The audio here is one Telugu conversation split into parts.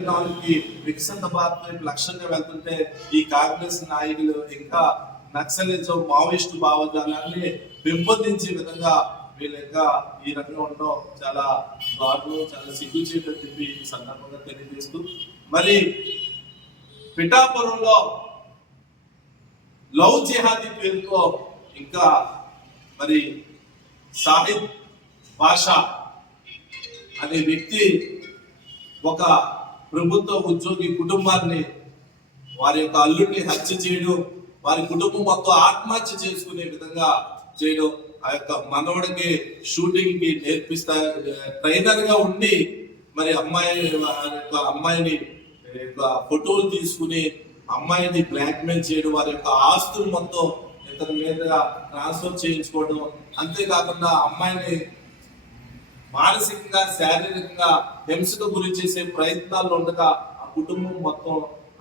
నాలుగుకి వికసిత భారత్ వైపు లక్ష్యంగా వెళ్తుంటే ఈ కాంగ్రెస్ నాయకులు ఇంకా నక్సలిజం మావోయిస్టు భావజాలాన్ని పెంపొందించే విధంగా వీళ్ళు ఇంకా ఈ రంగంలో ఉండడం చాలా దారుణం, చాలా సిగ్గుచేటు అని చెప్పి ఈ సందర్భంగా తెలియజేస్తూ, మరి పిఠాపురంలో లవ్ జిహాదీ పేరుతో ఇంకా మరి సాహిద్ బాషా అనే వ్యక్తి ఒక ప్రభుత్వ ఉద్యోగి కుటుంబాన్ని, వారి యొక్క అల్లుడిని హత్య చేయడం, వారి కుటుంబం మొత్తం ఆత్మహత్య చేసుకునే విధంగా చేయడం, ఆ యొక్క మనవడికి షూటింగ్ కి నేర్పిస్తా ట్రైనర్ గా ఉండి మరి అమ్మాయిని ఫోటోలు తీసుకుని అమ్మాయిని బ్లాక్ మెయిల్ చేయడం, వారి యొక్క ఆస్తులు మొత్తం ఇతని మీద ట్రాన్స్ఫర్ చేయించుకోవడం, అంతేకాకుండా అమ్మాయిని మానసికంగా శారీరకంగా హింసకు గురి చేసే ప్రయత్నాలు ఉండగా ఆ కుటుంబం మొత్తం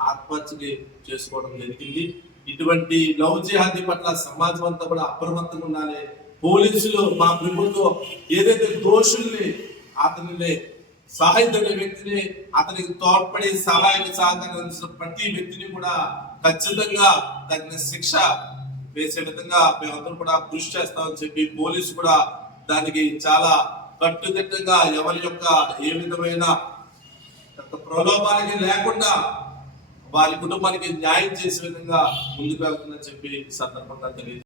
ఆత్మహత్య చేసుకోవడం జరిగింది. ఇటువంటి లవ్ జిహాదీ పట్ల సమాజం అంతా కూడా అప్రమత్తంగా ఉండాలి. పోలీసులు, మా ప్రభుత్వం ఏదైతే దోషుల్ని, అతనిని సాహిద్ అనే వ్యక్తిని, అతనికి తోడ్పడి సహాయక సహకరించిన ప్రతి వ్యక్తిని కూడా ఖచ్చితంగా తగిన శిక్ష వేసే విధంగా మేమందరం కూడా కృషి చేస్తామని చెప్పి పోలీసు కూడా దానికి చాలా కట్టుదిట్టంగా ఎవరి యొక్క ఏ విధమైన ప్రలోభాలకి లేకుండా వారి కుటుంబానికి న్యాయం చేసే విధంగా ముందుకు వెళ్తుందని చెప్పి సందర్భంగా తెలియదు.